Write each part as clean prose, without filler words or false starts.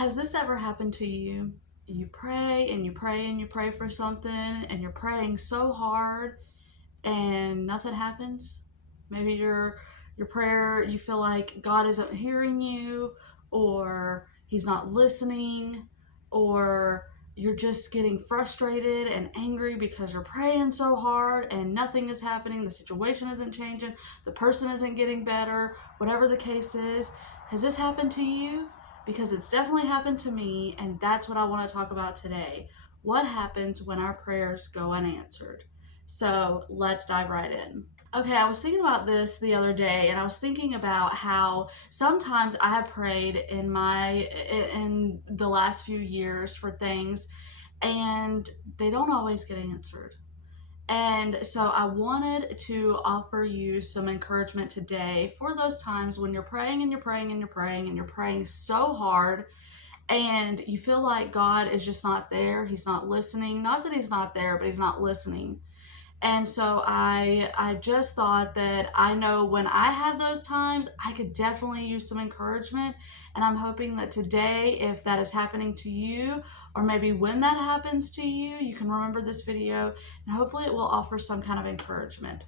Has this ever happened to you? You pray and you pray and you pray for something and you're praying so hard and nothing happens. Maybe your prayer, you feel like God isn't hearing you, or he's not listening, or you're just getting frustrated and angry because you're praying so hard and nothing is happening, the situation isn't changing, the person isn't getting better, whatever the case is. Has this happened to you? Because it's definitely happened to me, and that's what I want to talk about today. What happens when our prayers go unanswered? So let's dive right in. Okay, I was thinking about this the other day, and I was thinking about how sometimes I have prayed in the last few years for things, and they don't always get answered. And so I wanted to offer you some encouragement today for those times when you're praying and you're praying and you're praying and you're praying so hard and you feel like God is just not there. He's not listening. Not that he's not there, but he's not listening. And so I just thought that I know when I have those times, I could definitely use some encouragement. And I'm hoping that today, if that is happening to you, or maybe when that happens to you, you can remember this video and hopefully it will offer some kind of encouragement.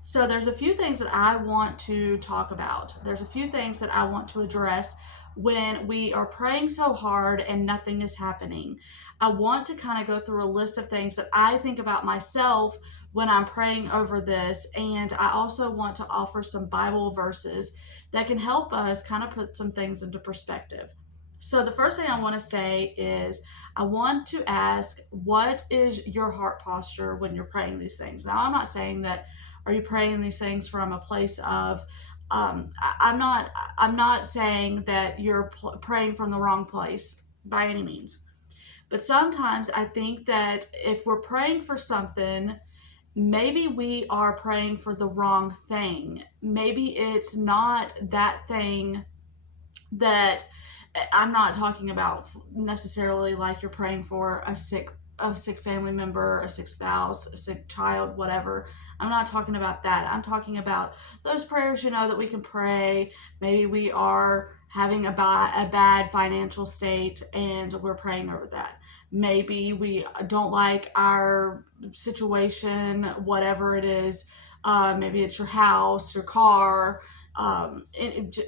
So there's a few things that I want to talk about. There's a few things that I want to address when we are praying so hard and nothing is happening. I want to kind of go through a list of things that I think about myself when I'm praying over this, and I also want to offer some Bible verses that can help us kind of put some things into perspective. So the first thing I want to say is I want to ask, what is your heart posture when you're praying these things? Now, I'm not saying that are you praying these things from a place of I'm not saying that you're praying from the wrong place by any means. But sometimes I think that if we're praying for something, maybe we are praying for the wrong thing. Maybe it's not that thing that I'm not talking about necessarily like you're praying for a sick family member, a sick spouse, a sick child, whatever. I'm not talking about that. I'm talking about those prayers, that we can pray. Maybe we are having a bad financial state and we're praying over that. Maybe we don't like our situation, whatever it is. Maybe it's your house, your car,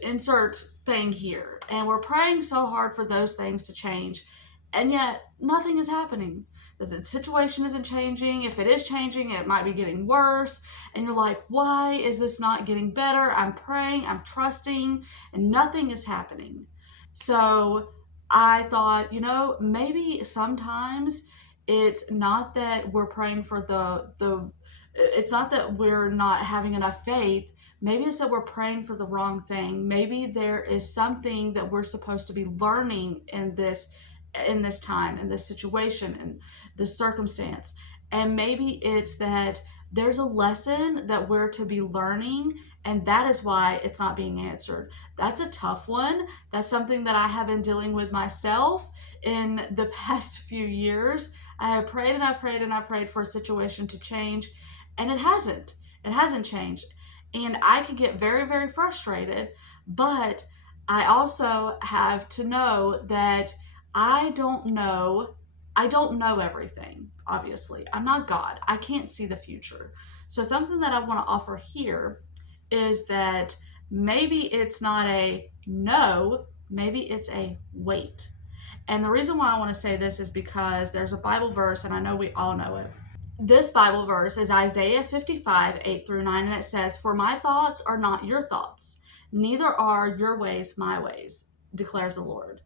insert thing here. And we're praying so hard for those things to change, and yet nothing is happening. The situation isn't changing. If it is changing, it might be getting worse. And you're like, why is this not getting better? I'm praying, I'm trusting, and nothing is happening. So I thought, maybe sometimes it's not that we're praying for it's not that we're not having enough faith. Maybe it's that we're praying for the wrong thing. Maybe there is something that we're supposed to be learning in this time, in this situation, in this circumstance. And maybe it's that there's a lesson that we're to be learning, and that is why it's not being answered. That's a tough one. That's something that I have been dealing with myself in the past few years. I have prayed and I prayed and I prayed for a situation to change, and it hasn't. It hasn't changed. And I could get very, very frustrated, but I also have to know that I don't know. I don't know everything, obviously. I'm not God. I can't see the future. So something that I want to offer here is that maybe it's not a no, maybe it's a wait. And the reason why I want to say this is because there's a Bible verse, and I know we all know it. This Bible verse is Isaiah 55, 8 through 9, and it says, "For my thoughts are not your thoughts, neither are your ways my ways, declares the Lord."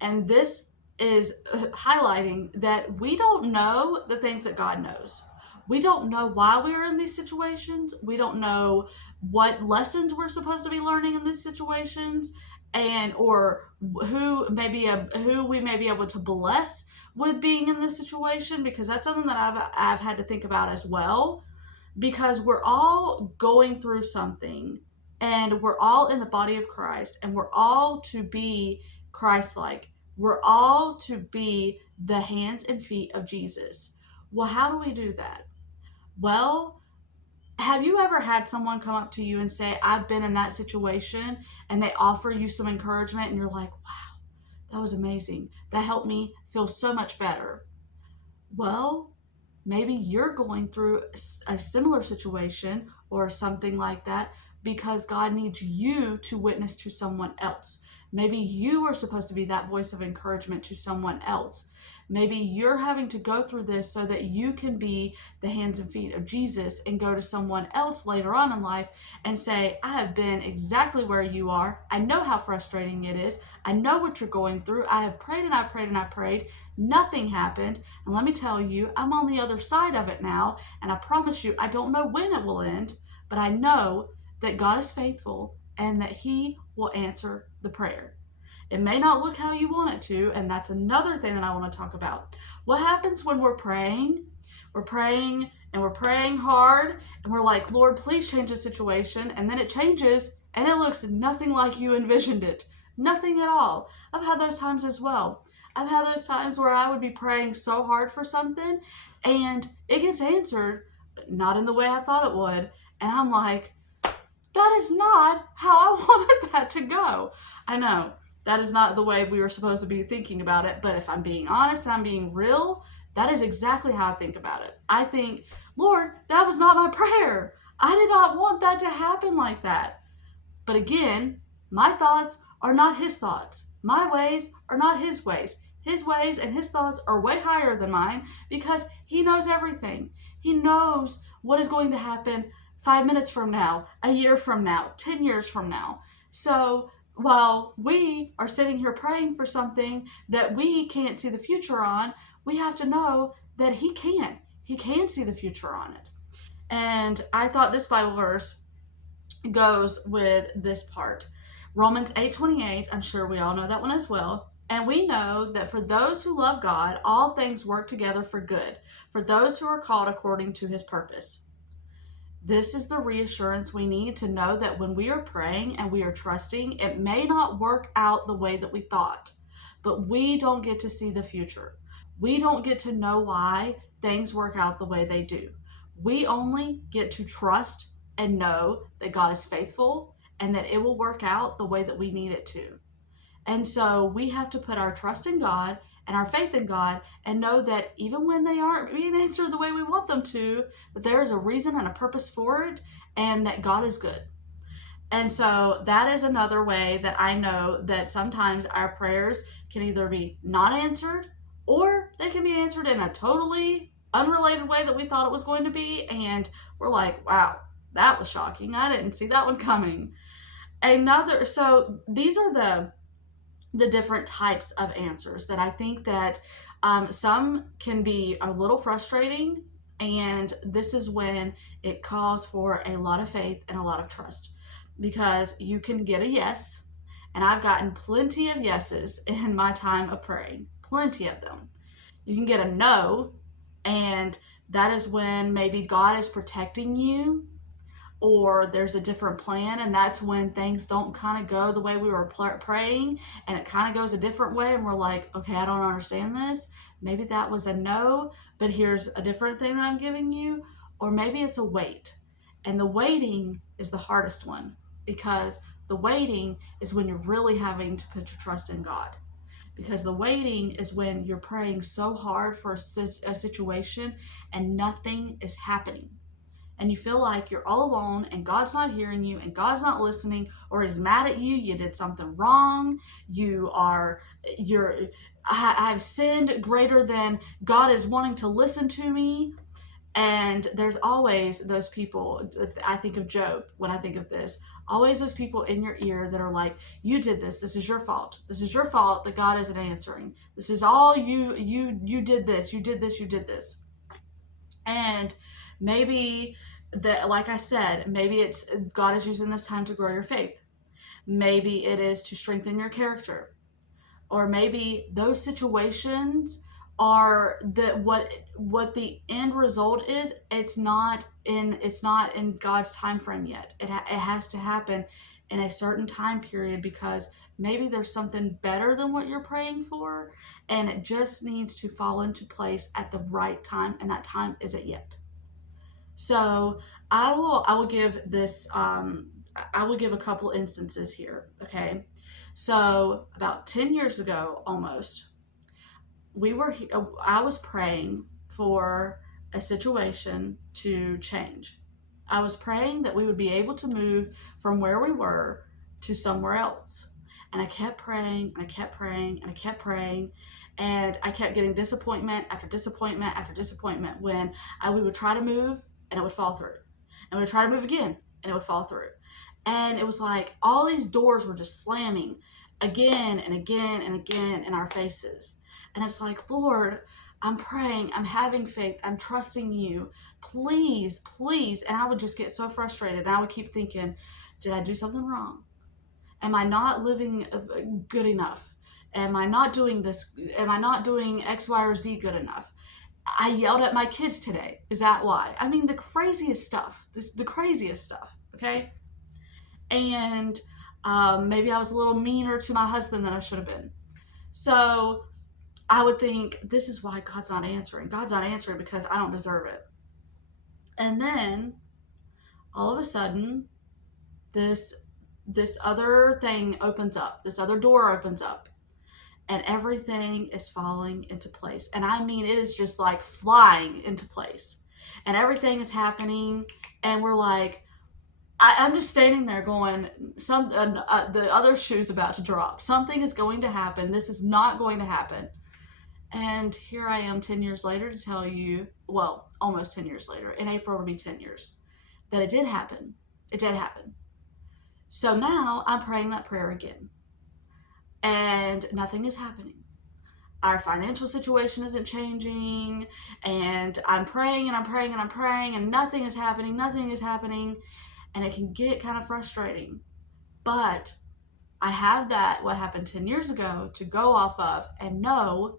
And this is highlighting that we don't know the things that God knows. We don't know why we are in these situations. We don't know what lessons we're supposed to be learning in these situations, and or who we may be able to bless with being in this situation, because that's something that I've had to think about as well, because we're all going through something, and we're all in the body of Christ, and we're all to be Christ-like. We're all to be the hands and feet of Jesus. Well, how do we do that? Well, have you ever had someone come up to you and say, I've been in that situation, and they offer you some encouragement and you're like, wow, That was amazing. That helped me feel so much better. Well, maybe you're going through a similar situation or something like that because God needs you to witness to someone else. Maybe you are supposed to be that voice of encouragement to someone else. Maybe you're having to go through this so that you can be the hands and feet of Jesus and go to someone else later on in life and say, I have been exactly where you are. I know how frustrating it is. I know what you're going through. I have prayed and I prayed and I prayed. Nothing happened. And let me tell you, I'm on the other side of it now. And I promise you, I don't know when it will end, but I know that God is faithful and that He will answer the prayer. It may not look how you want it to, and that's another thing that I want to talk about. What happens when we're praying? We're praying and we're praying hard, and we're like, Lord, please change the situation, and then it changes, and it looks nothing like you envisioned it. Nothing at all. I've had those times as well. I've had those times where I would be praying so hard for something, and it gets answered, but not in the way I thought it would. And I'm like, that is not how I wanted that to go. I know that is not the way we were supposed to be thinking about it, but if I'm being honest and I'm being real, that is exactly how I think about it. I think, Lord, that was not my prayer. I did not want that to happen like that. But again, my thoughts are not His thoughts. My ways are not His ways. His ways and His thoughts are way higher than mine because He knows everything. He knows what is going to happen 5 minutes from now, a year from now, 10 years from now. So while we are sitting here praying for something that we can't see the future on, we have to know that He can. He can see the future on it. And I thought this Bible verse goes with this part. Romans 8:28, I'm sure we all know that one as well. And we know that for those who love God, all things work together for good, for those who are called according to His purpose. This is the reassurance we need to know that when we are praying and we are trusting, it may not work out the way that we thought, but we don't get to see the future. We don't get to know why things work out the way they do. We only get to trust and know that God is faithful and that it will work out the way that we need it to. And so we have to put our trust in God and our faith in God and know that even when they aren't being answered the way we want them to, that there is a reason and a purpose for it and that God is good. And so that is another way that I know that sometimes our prayers can either be not answered or they can be answered in a totally unrelated way that we thought it was going to be. And we're like, wow, that was shocking. I didn't see that one coming. So these are the different types of answers that I think that some can be a little frustrating, and this is when it calls for a lot of faith and a lot of trust because you can get a yes, and I've gotten plenty of yeses in my time of praying, plenty of them. You can get a no, and that is when maybe God is protecting you or there's a different plan, and that's when things don't kind of go the way we were praying and it kind of goes a different way and we're like, okay, I don't understand this. Maybe that was a no, but here's a different thing that I'm giving you. Or maybe it's a wait, and the waiting is the hardest one because the waiting is when you're really having to put your trust in God, because the waiting is when you're praying so hard for a situation and nothing is happening, and you feel like you're all alone and God's not hearing you and God's not listening, or He's mad at you, you did something wrong, I've sinned greater than God is wanting to listen to me. And there's always those people, I think of Job when I think of this, always those people in your ear that are like, you did this is your fault. This is your fault that God isn't answering. This is all you did this, you did this, you did this. And maybe that, like I said, maybe it's God is using this time to grow your faith. Maybe it is to strengthen your character. Or maybe those situations are that what the end result is, it's not in God's time frame yet. It has to happen in a certain time period because maybe there's something better than what you're praying for, and it just needs to fall into place at the right time, and that time isn't yet. So I will give this I will give a couple instances here. Okay, So about 10 years ago, almost, I was praying for a situation to change. I was praying that we would be able to move from where we were to somewhere else. And I kept praying, and I kept praying, and I kept praying, and I kept getting disappointment after disappointment after disappointment when we would try to move and it would fall through. And we would try to move again and it would fall through. And it was like all these doors were just slamming again and again and again in our faces. And it's like, Lord, I'm praying, I'm having faith, I'm trusting you. Please, please. And I would just get so frustrated. And I would keep thinking, did I do something wrong? Am I not living good enough? Am I not doing this? Am I not doing X, Y, or Z good enough? I yelled at my kids today. Is that why? I mean, the craziest stuff. The craziest stuff, okay? And maybe I was a little meaner to my husband than I should have been. So I would think, this is why God's not answering. God's not answering because I don't deserve it. And then all of a sudden, this other thing opens up. This other door opens up. And everything is falling into place. And I mean, it is just like flying into place. And everything is happening. And we're like, I'm just standing there going, the other shoe's about to drop. Something is going to happen. This is not going to happen. And here I am 10 years later to tell you, well, almost 10 years later. In April, it'll be 10 years. That it did happen. It did happen. So now I'm praying that prayer again. And nothing is happening. Our financial situation isn't changing. And I'm praying and I'm praying and I'm praying and nothing is happening. Nothing is happening. And it can get kind of frustrating. But I have that, what happened 10 years ago, to go off of and know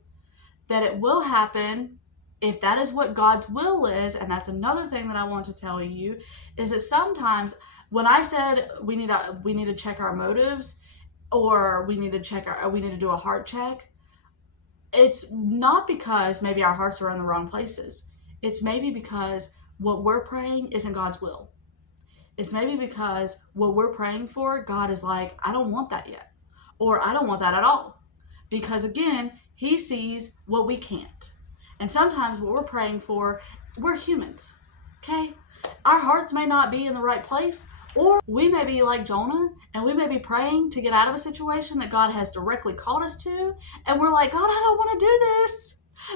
that it will happen if that is what God's will is. And that's another thing that I want to tell you, is that sometimes when I said we need to check our motives, or we need to do a heart check, it's not because maybe our hearts are in the wrong places. It's maybe because what we're praying isn't God's will. It's maybe because what we're praying for, God is like, I don't want that yet. Or I don't want that at all. Because again, he sees what we can't. And sometimes what we're praying for, we're humans. Okay? Our hearts may not be in the right place. Or we may be like Jonah, and we may be praying to get out of a situation that God has directly called us to. And we're like, God, I don't want to do this.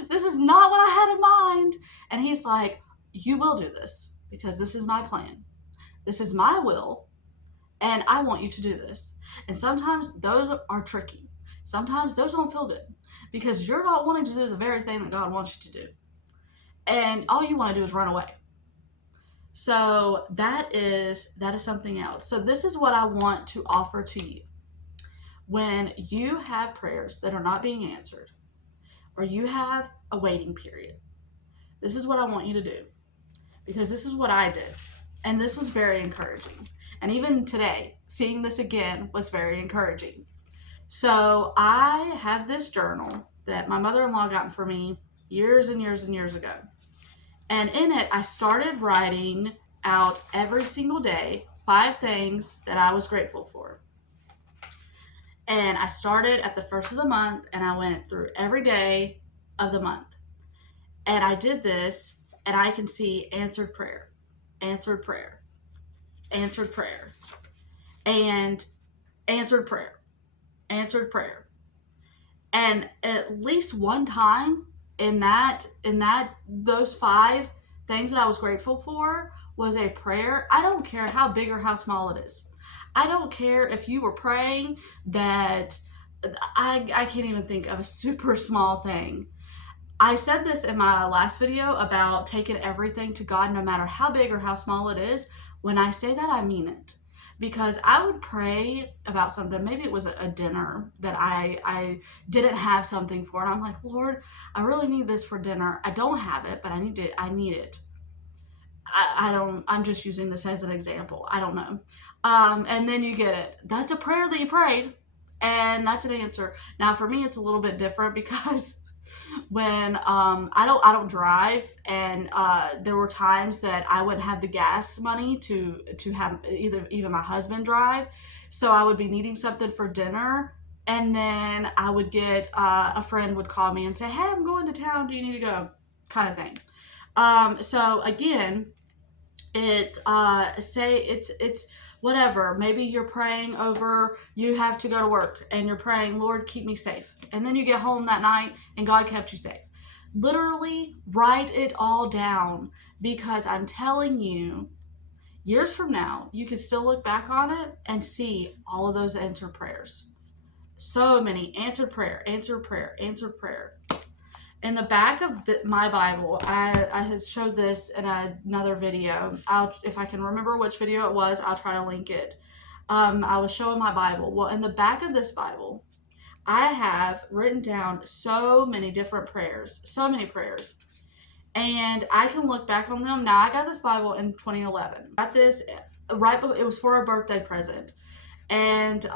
This is not what I had in mind. And he's like, you will do this because this is my plan. This is my will. And I want you to do this. And sometimes those are tricky. Sometimes those don't feel good because you're not wanting to do the very thing that God wants you to do. And all you want to do is run away. So that is something else. So this is what I want to offer to you. When you have prayers that are not being answered, or you have a waiting period, this is what I want you to do. Because this is what I did. And this was very encouraging. And even today, seeing this again was very encouraging. So I have this journal that my mother-in-law got for me years and years and years ago. And in it, I started writing out every single day 5 things that I was grateful for. And I started at the first of the month, and I went through every day of the month. And I did this, and I can see answered prayer, answered prayer, answered prayer, and answered prayer, answered prayer. And at least one time in those 5 things that I was grateful for was a prayer. I don't care how big or how small it is. I don't care if you were praying that I can't even think of a super small thing. I said this in my last video about taking everything to God, no matter how big or how small it is. When I say that, I mean it. Because I would pray about something. Maybe it was a dinner that I didn't have something for. And I'm like, Lord, I really need this for dinner. I don't have it, but I need it. I'm just using this as an example. I don't know. And then you get it. That's a prayer that you prayed. And that's an answer. Now for me, it's a little bit different because when I don't drive, and there were times that I wouldn't have the gas money to have even my husband drive. So I would be needing something for dinner, and then I would get a friend would call me and say, "Hey, I'm going to town. Do you need to go?" Kind of thing. So again, it's say it's whatever. Maybe you're praying over you have to go to work, and you're praying, "Lord, keep me safe." And then you get home that night, and God kept you safe. Literally write it all down, because I'm telling you, years from now, you can still look back on it and see all of those answered prayers. So many answered prayer, answered prayer, answered prayer. In the back of my Bible, I had showed this in another video. If I can remember which video it was, I'll try to link it. I was showing my Bible. Well, in the back of this Bible, I have written down so many different prayers, so many prayers. And I can look back on them. Now, I got this Bible in 2011. I got this right before, it was for a birthday present. And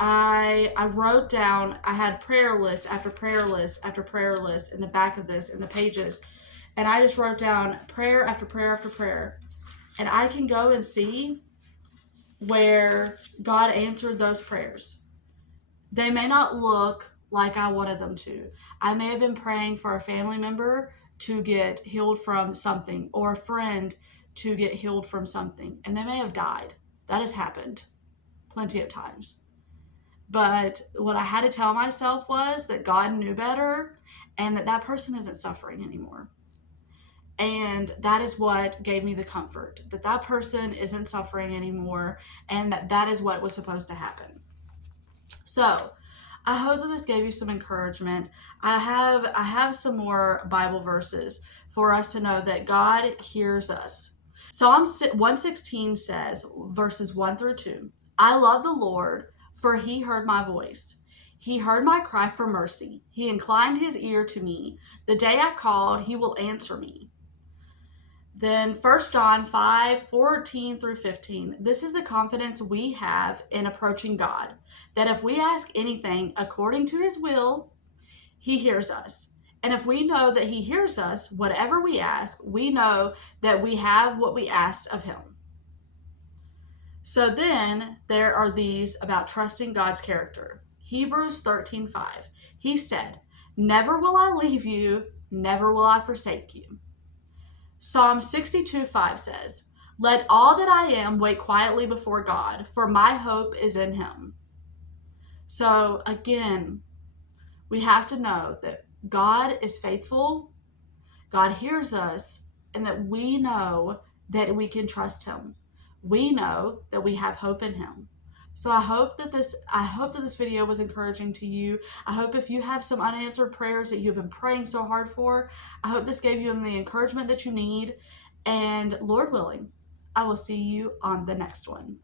I wrote down, I had prayer list after prayer list after prayer list in the back of this, in the pages. And I just wrote down prayer after prayer after prayer. And I can go and see where God answered those prayers. They may not look like I wanted them to. I may have been praying for a family member to get healed from something, or a friend to get healed from something, and they may have died. That has happened plenty of times. But what I had to tell myself was that God knew better, and that person isn't suffering anymore. And that is what gave me the comfort, that that person isn't suffering anymore, and that is what was supposed to happen. So I hope that this gave you some encouragement. I have some more Bible verses for us to know that God hears us. Psalm 116 says, verses 1 through 2, "I love the Lord, for he heard my voice. He heard my cry for mercy. He inclined his ear to me. The day I called, he will answer me." Then 1 John 5:14 through 15. This is the confidence we have in approaching God, that if we ask anything according to his will, he hears us. And if we know that he hears us, whatever we ask, we know that we have what we asked of him. So then there are these about trusting God's character. Hebrews 13:5. He said, "Never will I leave you, never will I forsake you." Psalm 62:5 says, "Let all that I am wait quietly before God, for my hope is in him." So again, we have to know that God is faithful, God hears us, and that we know that we can trust him. We know that we have hope in him. So I hope that this video was encouraging to you. I hope if you have some unanswered prayers that you've been praying so hard for, I hope this gave you the encouragement that you need. And Lord willing, I will see you on the next one.